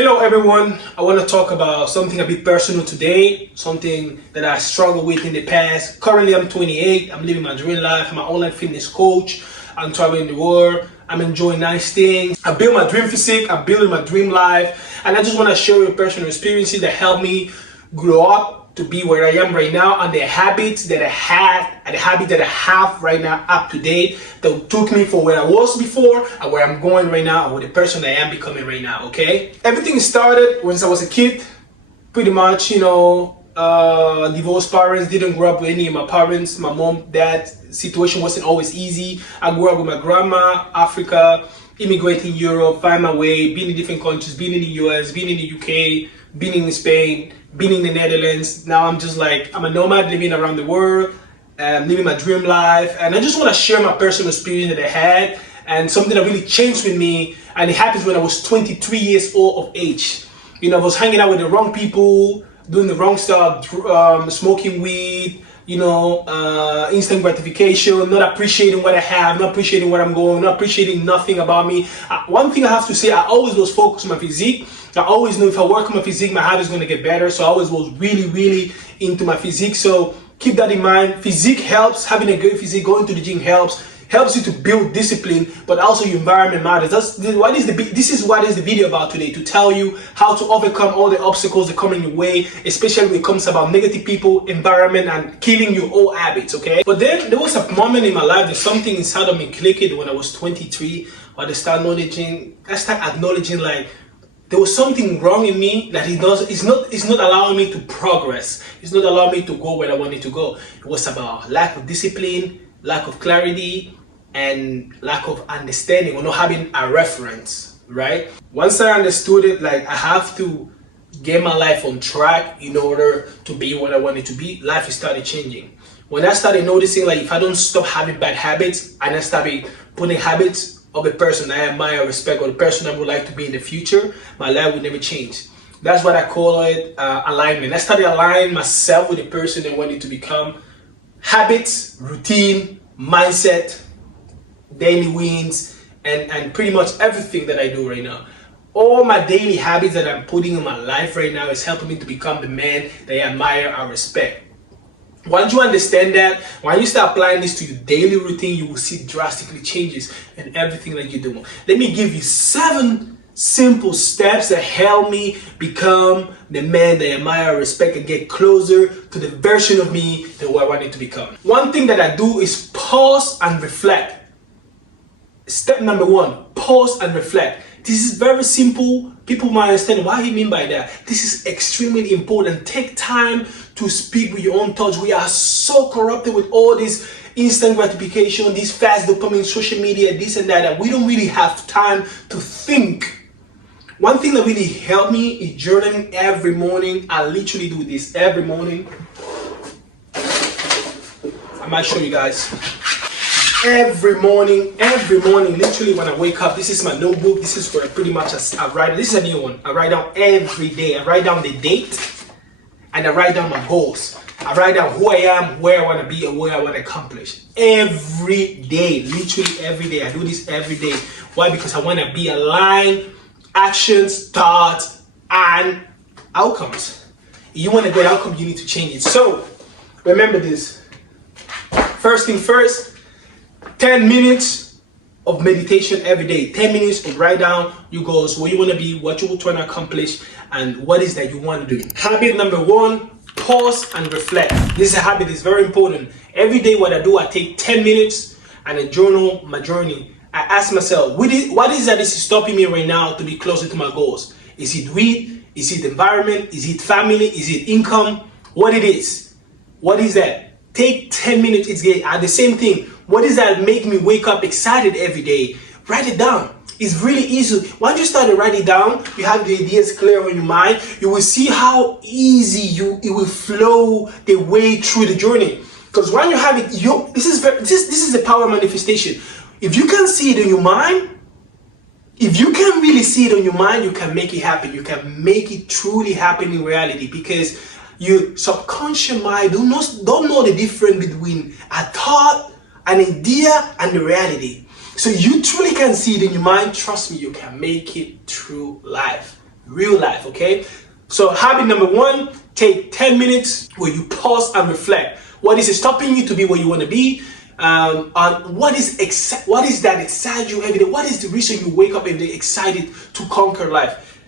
Hello everyone, I want to talk about something a bit personal today, something that I struggled with in the past. Currently I'm 28, I'm living my dream life, I'm an online fitness coach, I'm traveling the world, I'm enjoying nice things. I built my dream physique, I'm building my dream life, and I just want to share your personal experiences that helped me grow up to be where I am right now, and the habits that I had and the habit that I have right now up to date that took me from where I was before and where I'm going right now and with the person I am becoming right now, okay? Everything started when I was a kid, pretty much, divorced parents, didn't grow up with any of my parents. My mom, dad situation wasn't always easy. I grew up with my grandma, Africa, immigrating Europe, find my way, being in different countries, being in the US, being in the UK, being in Spain, being in the Netherlands. Now I'm just like, I'm a nomad living around the world, living my dream life. And I just want to share my personal experience that I had and something that really changed with me. And it happened when I was 23 years old of age. I was hanging out with the wrong people, doing the wrong stuff, smoking weed, instant gratification, not appreciating what I have, not appreciating where I'm going, not appreciating nothing about me. One thing I have to say, I always was focused on my physique. I always knew if I work on my physique, my habit is going to get better. So I always was really into my physique. So keep that in mind. Physique helps. Having a good physique, going to the gym helps you to build discipline, but also your environment matters. This is what is the video about today, to tell you how to overcome all the obstacles that come in your way, especially when it comes about negative people, environment, and killing your old habits, okay? But then there was a moment in my life that something inside of me clicked when I was 23, where I start acknowledging like there was something wrong in me that it's not allowing me to progress. It's not allowing me to go where I wanted to go. It was about lack of discipline, lack of clarity, and lack of understanding or not having a reference, right? Once I understood it, like I have to get my life on track in order to be what I wanted to be, life started changing. When I started noticing, like if I don't stop having bad habits and I started putting habits of a person I admire, respect, or the person I would like to be in the future, my life would never change. That's what I call it, alignment. I started aligning myself with the person I wanted to become. Habits, routine, mindset, daily wins, and pretty much everything that I do right now. All my daily habits that I'm putting in my life right now is helping me to become the man that I admire and respect. Once you understand that, when you start applying this to your daily routine, you will see drastically changes in everything that you do. Let me give you 7 simple steps that help me become the man that I admire, respect, and get closer to the version of me that I wanted to become. One thing that I do is pause and reflect. Step number 1, pause and reflect. This is very simple. People might understand what I mean by that. This is extremely important. Take time to speak with your own thoughts. We are so corrupted with all this instant gratification, this fast dopamine, social media, this and that we don't really have time to think. One thing that really helped me is journaling every morning. I literally do this every morning. I might show you guys. Every morning, literally when I wake up, this is my notebook. This is where pretty much I write. This is a new one. I write down every day. I write down the date and I write down my goals. I write down who I am, where I want to be, and where I want to accomplish. Every day, literally every day. I do this every day. Why? Because I want to be aligned, actions, thoughts, and outcomes. If you want a good outcome, you need to change it. So remember this. First thing first, 10 minutes of meditation every day. 10 minutes to write down your goals, where you want to be, what you will try to accomplish, and what is that you want to do. Habit number 1, pause and reflect. This is a habit that's very important. Every day what I do, I take 10 minutes and I journal my journey. I ask myself, what is that is stopping me right now to be closer to my goals? Is it weed? Is it environment? Is it family? Is it income? What it is? What is that? Take 10 minutes. It's the same thing. What is that make me wake up excited every day? Write it down. It's really easy. Once you start to write it down, you have the ideas clear in your mind. You will see how easy it will flow the way through the journey. Because when you have it, this is the power of manifestation. If you can see it in your mind, if you can really see it in your mind, you can make it happen. You can make it truly happen in reality, because your subconscious mind don't know the difference between a thought, an idea, and the reality. So you truly can see it in your mind. Trust me, you can make it through life. real life, okay? So habit number 1, take 10 minutes where you pause and reflect. What is stopping you to be where you want to be? What is that excites you every day? What is the reason you wake up every day excited to conquer life?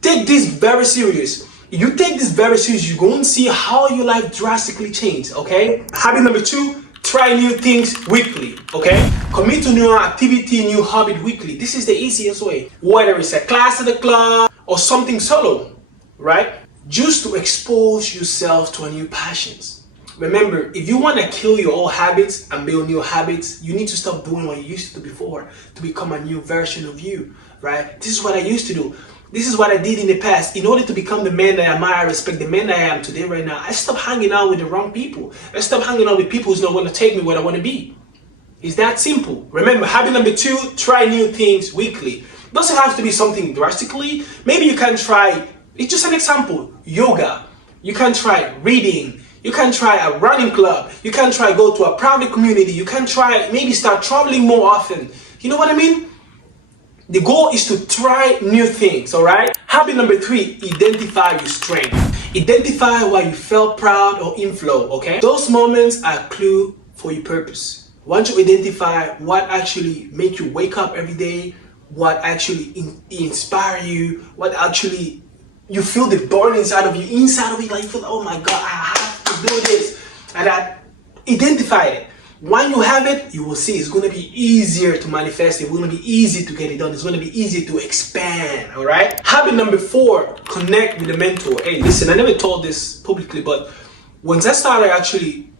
Take this very serious. If you take this very serious, you're going to see how your life drastically changes, okay? Habit number 2, try new things weekly, okay? Commit to new activity, new hobby weekly. This is the easiest way. Whether it's a class at the club or something solo, right? Just to expose yourself to a new passions. Remember, if you want to kill your old habits and build new habits, you need to stop doing what you used to do before to become a new version of you, right? This is what I used to do. This is what I did in the past. In order to become the man that I admire, respect, the man that I am today right now, I stopped hanging out with the wrong people. I stopped hanging out with people who's not going to take me where I want to be. It's that simple. Remember, habit number 2, try new things weekly. It doesn't have to be something drastically. Maybe you can try, it's just an example, yoga. You can try reading. You can try a running club. You can try go to a private community. You can try maybe start traveling more often. You know what I mean? The goal is to try new things, all right? Habit number 3, identify your strength. Identify why you felt proud or in flow, okay? Those moments are a clue for your purpose. Once you identify what actually make you wake up every day, what actually inspire you, what actually you feel the burn inside of you, like you feel, oh my God, I have to do this. And I identify it. When you have it, you will see it's going to be easier to manifest. It's going to be easy to get it done. It's going to be easy to expand, all right? Habit number 4, connect with a mentor. Hey, listen, I never told this publicly, but once I started actually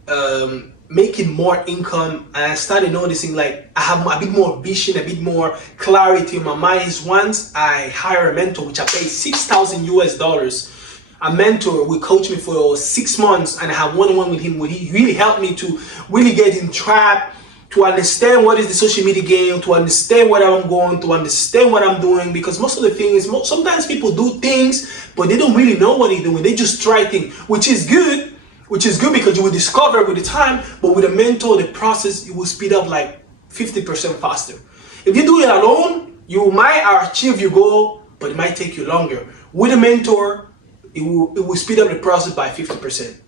making more income, and I started noticing like I have a bit more vision, a bit more clarity in my mind, is once I hire a mentor, which I pay $6,000. A mentor will coach me for 6 months, and I have one-on-one with him where he really helped me to really get in track, to understand what is the social media game, to understand what I'm going, to understand what I'm doing. Because most of the thing is, sometimes people do things, but they don't really know what they're doing. They just try things, which is good because you will discover with the time. But with a mentor, the process, it will speed up like 50% faster. If you do it alone, you might achieve your goal, but it might take you longer. With a mentor, it will speed up the process by 50%.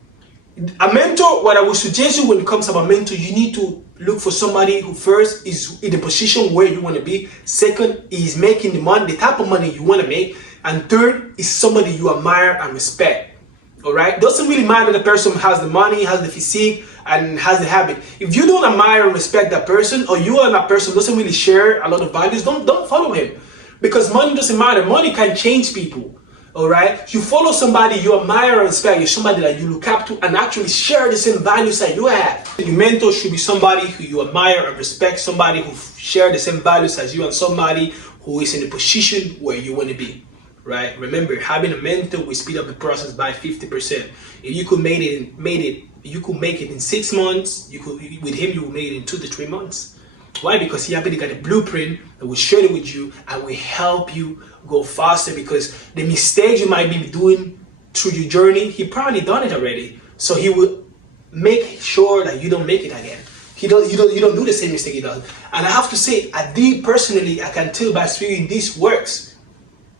A mentor, what I would suggest you when it comes to a mentor, you need to look for somebody who first is in the position where you want to be. Second, is making the money, the type of money you want to make. And third, is somebody you admire and respect. All right? Doesn't really matter the person has the money, has the physique, and has the habit. If you don't admire and respect that person, or you and that person doesn't really share a lot of values, don't follow him. Because money doesn't matter. Money can change people. All right, you follow somebody you admire and respect, you're somebody that you look up to and actually share the same values that you have. Your mentor should be somebody who you admire and respect, somebody who share the same values as you, and somebody who is in the position where you want to be, right? Remember, having a mentor will speed up the process by 50%. If you could make it in 6 months, with him you will make it in 2 to 3 months. Why? Because he already got a blueprint that will share it with you and will help you go faster, because the mistakes you might be doing through your journey, he probably done it already. So he will make sure that you don't make it again. You don't do the same mistake he does. And I have to say, I did personally, I can tell by experience this works.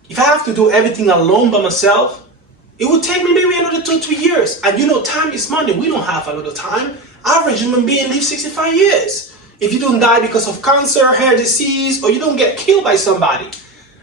If I have to do everything alone by myself, it would take me maybe another 2-3 years. And you know, time is money. We don't have a lot of time. Average human being lives 65 years. If you don't die because of cancer, heart disease, or you don't get killed by somebody,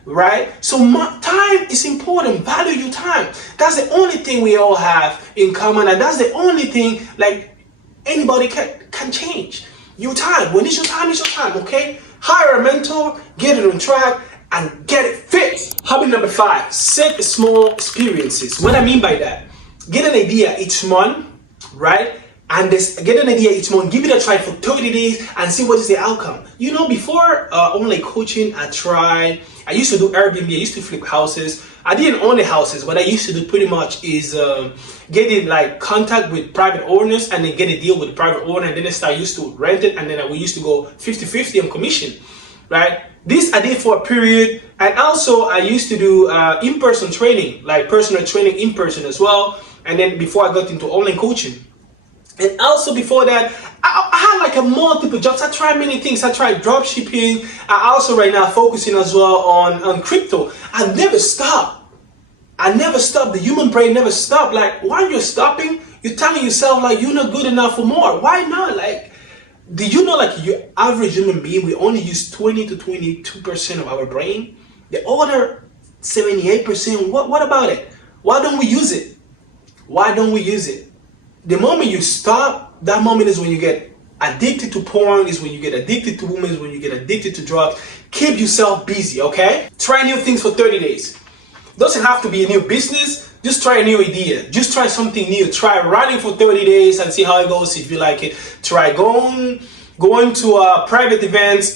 right? So time is important. Value your time. That's the only thing we all have in common, and that's the only thing like anybody can change. Your time. When it's your time, it's your time, okay? Hire a mentor, get it on track, and get it fixed. Habit number 5, set small experiences. What I mean by that, get an idea each month, right? And get an idea each month, give it a try for 30 days and see what is the outcome. You know, before online coaching, I used to do Airbnb, I used to flip houses. I didn't own the houses. What I used to do pretty much is get in like contact with private owners and then get a deal with the private owner, and then I used to rent it, and then we used to go 50-50 on commission, right? This I did for a period, and also I used to do in-person training, like personal training in person as well. And then before I got into online coaching. And also before that, I had like a multiple jobs. I tried many things. I tried drop shipping. I also right now focusing as well on crypto. I never stop. I never stop. The human brain never stop. Like, while you're stopping, you're telling yourself like you're not good enough for more. Why not? Like, do you know like your average human being, we only use 20 to 22% of our brain? The other 78%, what about it? Why don't we use it? Why don't we use it? The moment you stop, that moment is when you get addicted to porn, is when you get addicted to women, is when you get addicted to drugs. Keep yourself busy, okay? Try new things for 30 days. Doesn't have to be a new business. Just try a new idea. Just try something new. Try running for 30 days and see how it goes if you like it. Try going to private events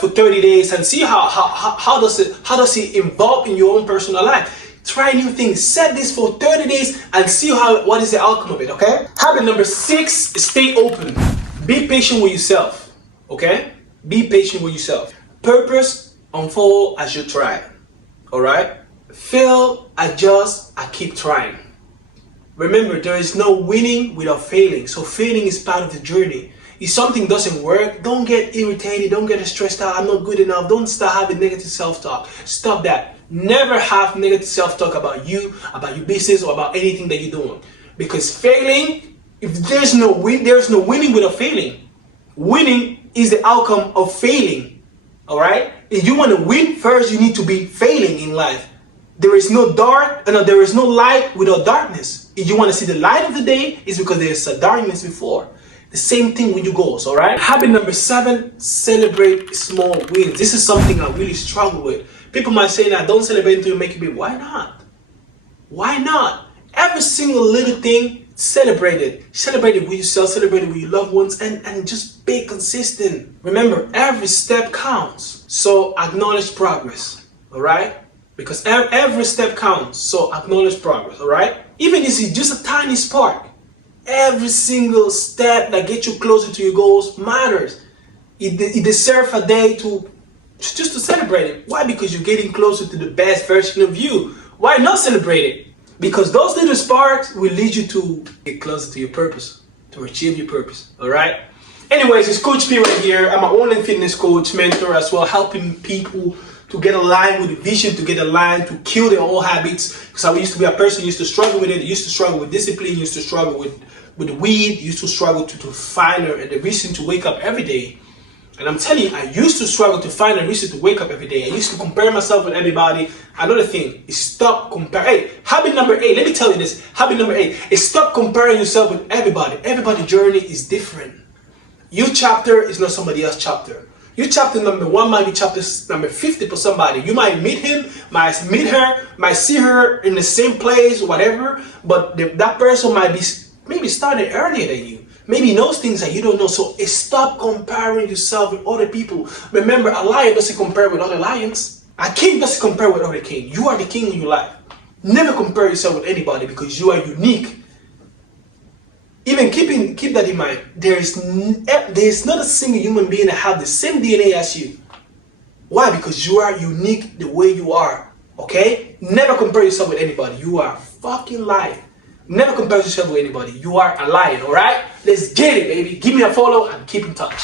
for 30 days and see how does it involve in your own personal life. Try new things. Set this for 30 days and see what is the outcome of it, okay? Habit number 6, stay open. Be patient with yourself, okay? Be patient with yourself. Purpose unfold as you try, all right? Fail, adjust, and keep trying. Remember, there is no winning without failing. So failing is part of the journey. If something doesn't work, don't get irritated, don't get stressed out, I'm not good enough, don't start having negative self-talk. Stop that. Never have negative self-talk about you, about your business, or about anything that you're doing. Because failing, if there's no winning without failing. Winning is the outcome of failing. Alright? If you want to win, first you need to be failing in life. There is no light without darkness. If you want to see the light of the day, it's because there's a darkness before. The same thing with your goals, all right? Habit number 7, celebrate small wins. This is something I really struggle with. People might say that don't celebrate until you make it big. Why not? Why not? Every single little thing, celebrate it. Celebrate it with yourself, celebrate it with your loved ones, and just be consistent. Remember, every step counts. So acknowledge progress, all right? Because every step counts, so acknowledge progress, all right? Even if it's just a tiny spark, every single step that gets you closer to your goals matters. It deserves a day just to celebrate it. Why? Because you're getting closer to the best version of you. Why not celebrate it? Because those little sparks will lead you to get closer to your purpose, to achieve your purpose, all right? Anyways, it's Coach P right here. I'm an online fitness coach, mentor as well, helping people to get aligned with the vision, to get aligned, to kill their old habits. Because I used to be a person who used to struggle with it, used to struggle with discipline, used to struggle with weed, used to struggle to find the reason to wake up every day. And I'm telling you, I used to struggle to find a reason to wake up every day. I used to compare myself with everybody. Another thing is stop comparing. Hey, habit number 8, let me tell you this. Habit number 8 is stop comparing yourself with everybody. Everybody's journey is different. Your chapter is not somebody else's chapter. Your chapter number 1 might be chapter number 50 for somebody. You might meet him, might meet her, might see her in the same place, whatever, but that person might be maybe started earlier than you. Maybe knows things that you don't know. So stop comparing yourself with other people. Remember, a lion doesn't compare with other lions. A king doesn't compare with other king. You are the king in your life. Never compare yourself with anybody because you are unique. Even keep that in mind. There is not a single human being that have the same DNA as you. Why? Because you are unique the way you are. Okay? Never compare yourself with anybody. You are fucking lion. Never compare yourself with anybody. You are a lion, alright? Let's get it, baby. Give me a follow and keep in touch.